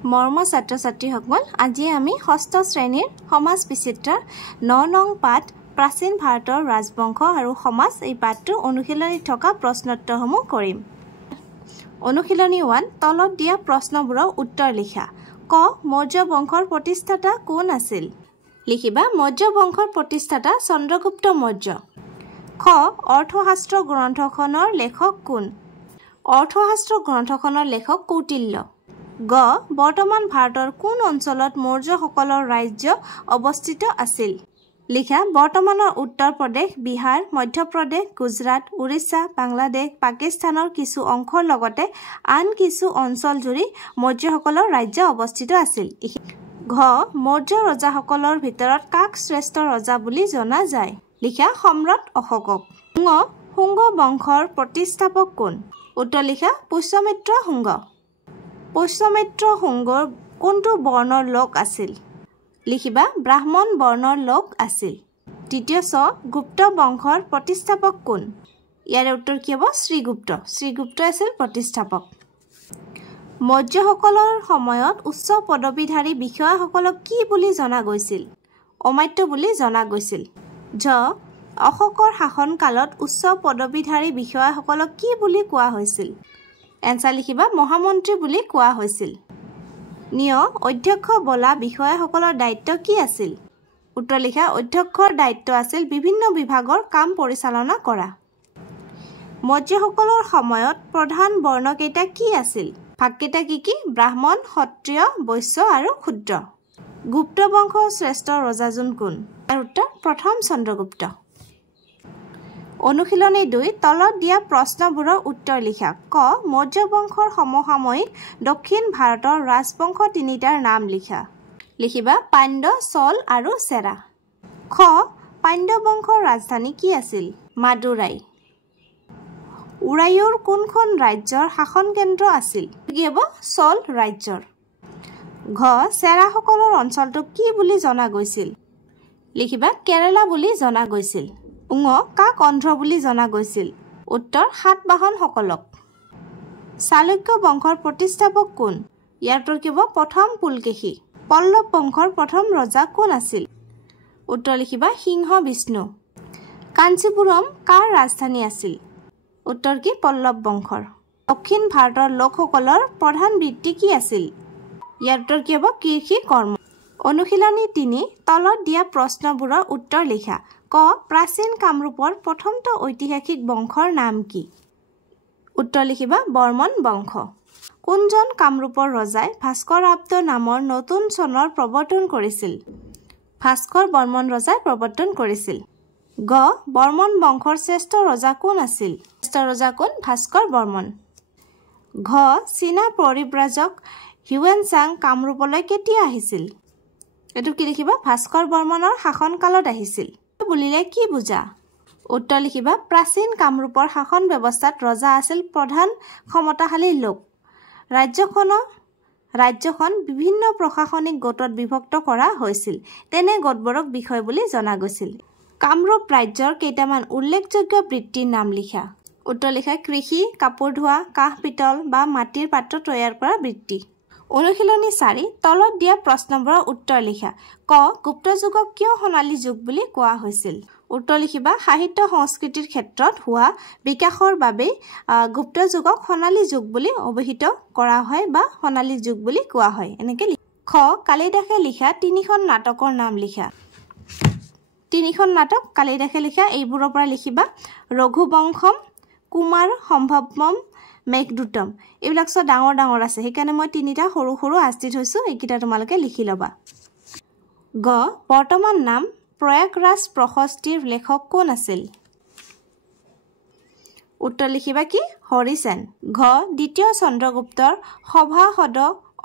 মৰ্ম ছাত্ৰ-ছাত্ৰীসকল, আজি আমি ষষ্ঠ শ্ৰেণীৰ সমাজ বিচিত্ৰাৰ ৯ নং পাঠ প্ৰাচীন ভাৰতৰ ৰাজবংশ আৰু সমাজ এই পাঠটোৰ অনুশীলনীত থকা প্ৰশ্নোত্তৰসমূহ কৰিম। অনুশীলনী 1 তলত দিয়া প্ৰশ্নবোৰৰ উত্তৰ লিখা। ক মৌৰ্য বংশৰ প্ৰতিষ্ঠাতা কোন আছিল? লিখিবা মৌৰ্য বংশৰ প্ৰতিষ্ঠাতা চন্দ্ৰগুপ্ত মৌৰ্য। খ অৰ্থশাস্ত্ৰ গ্ৰন্থখনৰ লেখক কোন? অৰ্থশাস্ত্ৰ গ্ৰন্থখনৰ লেখক কৌটিল্য। গ বৰ্তমান ভাৰতৰ কোন অঞ্চলত মৌৰ্যসকলৰ ৰাজ্য অৱস্থিত আছিল? লিখা বৰ্তমানৰ উত্তৰ প্ৰদেশ, বিহাৰ, মধ্যপ্ৰদেশ, গুজৰাট, উৰিষ্যা, বাংলাদেশ, পাকিস্তানৰ কিছু অংশৰ লগতে আন কিছু অঞ্চল জুৰি মৌৰ্যসকলৰ ৰাজ্য অৱস্থিত আছিল। ঘ মৌৰ্য ৰজাসকলৰ ভিতৰত কাক শ্ৰেষ্ঠ ৰজা বুলি জনা যায়? লিখা সম্ৰাট অশোকক। ঙ শুংগ বংশৰ প্ৰতিষ্ঠাপক কোন? উত্তৰ লিখা পুষ্যমিত্ৰ শুংগ। পুষ্যমিত্ৰ শুংগৰ কোনটো বৰ্ণৰ লোক আছিল? লিখিবা ব্ৰাহ্মণ বৰ্ণৰ লোক আছিল। দ্বিতীয় চ গুপ্ত বংশৰ প্ৰতিষ্ঠাপক কোন? ইয়াৰ উত্তৰ কি হ'ব? শ্ৰীগুপ্ত। শ্ৰীগুপ্ত আছিল প্ৰতিষ্ঠাপক। মৌৰ্যসকলৰ সময়ত উচ্চ পদবীধাৰী বিষয়াসকলক কি বুলি জনা গৈছিল? অমাত্য বুলি জনা গৈছিল। ঝ অশোকৰ শাসনকালত উচ্চ পদবীধাৰী বিষয়াসকলক কি বুলি কোৱা হৈছিল? এনচাৰ লিখিবা মহামন্ত্ৰী বুলি কোৱা হৈছিল। নিয় অধ্যক্ষ বোলা বিষয়াসকলৰ দায়িত্ব কি আছিল? উত্তৰ লিখা অধ্যক্ষৰ দায়িত্ব আছিল বিভিন্ন বিভাগৰ কাম পৰিচালনা কৰা। মৌৰ্যসকলৰ সময়ত প্ৰধান বৰ্ণকেইটা কি আছিল? ভাগকেইটা কি কি? ব্ৰাহ্মণ, ক্ষত্ৰিয়, বৈশ্য আৰু ক্ষুদ্ৰ। গুপ্ত বংশৰ শ্ৰেষ্ঠ ৰজাজন কোন? তাৰ উত্তৰ প্ৰথম চন্দ্ৰগুপ্ত। অনুশীলনী 2 তলত দিয়া প্ৰশ্নবোৰৰ উত্তৰ লিখা। ক মৌৰ্য বংশৰ সমসাময়িক দক্ষিণ ভাৰতৰ ৰাজবংশ তিনিটাৰ নাম লিখা। লিখিবা পাণ্ড্য, চল আৰু চেৰা। খ পাণ্ড্য বংশৰ ৰাজধানী কি আছিল? মাদুৰাই। উৰায়ুৰ কোনখন ৰাজ্যৰ শাসন কেন্দ্ৰ আছিল? কি হ'ব? চল ৰাজ্যৰ। ঘ চেৰাসকলৰ অঞ্চলটোক কি বুলি জনা গৈছিল? লিখিবা কেৰালা বুলি জনা গৈছিল। ঙ কাক অন্ধ্ৰ বুলি জনা গৈছিল? উত্তৰ সাতবাহনসকলক। চালুক্য বংশৰ প্ৰতিষ্ঠাপক কোন? ইয়াৰ উত্তৰ কি হ'ব? প্ৰথম পুলকেশী। পল্লৱ বংশৰ প্ৰথম ৰজা কোন আছিল? উত্তৰ লিখিবা সিংহ বিষ্ণু। কাঞ্চীপুৰম কাৰ ৰাজধানী আছিল? উত্তৰ কি? পল্লৱ বংশৰ। দক্ষিণ ভাৰতৰ লোকসকলৰ প্ৰধান বৃত্তি কি আছিল? ইয়াৰ উত্তৰ কি হ'ব? কৃষি কৰ্ম। অনুশীলনী 3 তলত দিয়া প্ৰশ্নবোৰৰ উত্তৰ লিখা। ক প্ৰাচীন কামৰূপৰ প্ৰথমটো ঐতিহাসিক বংশৰ নাম কি? উত্তৰ লিখিবা বৰ্মন বংশ। কোনজন কামৰূপৰ ৰজাই ভাস্কৰ আব্দ নামৰ নতুন চনৰ প্ৰৱৰ্তন কৰিছিল? ভাস্কৰ বৰ্মন ৰজাই প্ৰৱৰ্তন কৰিছিল। গ বৰ্মন বংশৰ শ্ৰেষ্ঠ ৰজা কোন আছিল? শ্ৰেষ্ঠ ৰজা কোন? ভাস্কৰ বৰ্মন। ঘ চীনা পৰিব্ৰাজক হিউৱেন চাং কামৰূপলৈ কেতিয়া আহিছিল? এইটো কি লিখিবা? ভাস্কৰ বৰ্মনৰ শাসনকালত আহিছিল। বুলিলে কি বুজা? উত্তৰ লিখিবা প্ৰাচীন কামৰূপৰ শাসন ব্যৱস্থাত ৰজা আছিল প্ৰধান ক্ষমতাশালী লোক। ৰাজ্যখন বিভিন্ন প্ৰশাসনিক গোটত বিভক্ত কৰা হৈছিল। তেনে গোটবোৰক বিষয় বুলি জনা গৈছিল। কামৰূপ ৰাজ্যৰ কেইটামান উল্লেখযোগ্য বৃত্তিৰ নাম লিখা। উত্তৰ লিখা কৃষি, কাপোৰ ধোৱা, কাঁহ পিতল বা মাটিৰ পাত্ৰ তৈয়াৰ কৰা বৃত্তি। অনুশীলনী 4 তলত দিয়া প্ৰশ্নবোৰৰ উত্তৰ লিখা। ক গুপ্ত যুগক কিয় সোণালী যুগ বুলি কোৱা হৈছিল? উত্তৰ লিখিবা সাহিত্য সংস্কৃতিৰ ক্ষেত্ৰত হোৱা বিকাশৰ বাবে গুপ্ত যুগক সোণালী যুগ বুলি অভিহিত কৰা হয় বা সোণালী যুগ বুলি কোৱা হয়। এনেকে খ কালিদাসে লিখা 3খন নাটকৰ নাম লিখা। 3খন নাটক কালিদাসে লিখা এইবোৰৰ পৰা লিখিবা ৰঘুবংশম, কুমাৰ সম্ভৱম, মেঘদূতম। এইবিলাক চব ডাঙৰ ডাঙৰ আছে, সেইকাৰণে মই 3টা সৰু সৰু আঁচি থৈছোঁ। এইকেইটা তোমালোকে লিখি ল'বা। গ বৰ্তমান নাম প্ৰয়াগৰাজ প্ৰশস্তিৰ লেখক কোন আছিল? উত্তৰ লিখিবা কি? হৰিসেন। ঘ দ্বিতীয় চন্দ্ৰগুপ্তৰ সভাসদ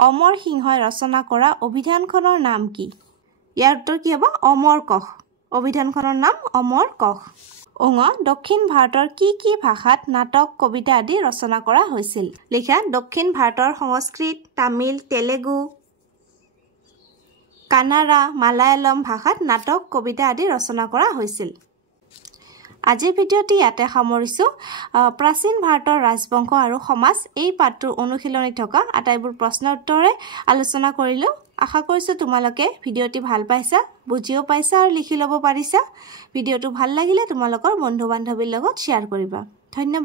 অমৰ সিংহই ৰচনা কৰা অভিধানখনৰ নাম কি? ইয়াৰ উত্তৰ কি হ'ব? অমৰ কশ। অভিধানখনৰ নাম অমৰ কশ। ঙ দক্ষিণ ভাৰতৰ কি কি ভাষাত নাটক, কবিতা আদি ৰচনা কৰা হৈছিল? লিখা দক্ষিণ ভাৰতৰ সংস্কৃত, তামিল, তেলেগু, কানাড়া, মালায়ালম ভাষাত নাটক, কবিতা আদি ৰচনা কৰা হৈছিল। আজিৰ ভিডিঅ'টি ইয়াতে সামৰিছোঁ প্ৰাচীন ভাৰতৰ ৰাজবংশ আৰু সমাজ এই পাঠটোৰ অনুশীলনী থকা আটাইবোৰ প্ৰশ্ন উত্তৰে আলোচনা কৰিলোঁ আশা কৰিছোঁ তোমালোকে ভিডিঅ'টি ভাল পাইছা বুজিও পাইছা আৰু লিখি ল'ব পাৰিছা ভিডিঅ'টো ভাল লাগিলে তোমালোকৰ বন্ধু বান্ধৱীৰ লগত শ্বেয়াৰ কৰিবা ধন্যবাদ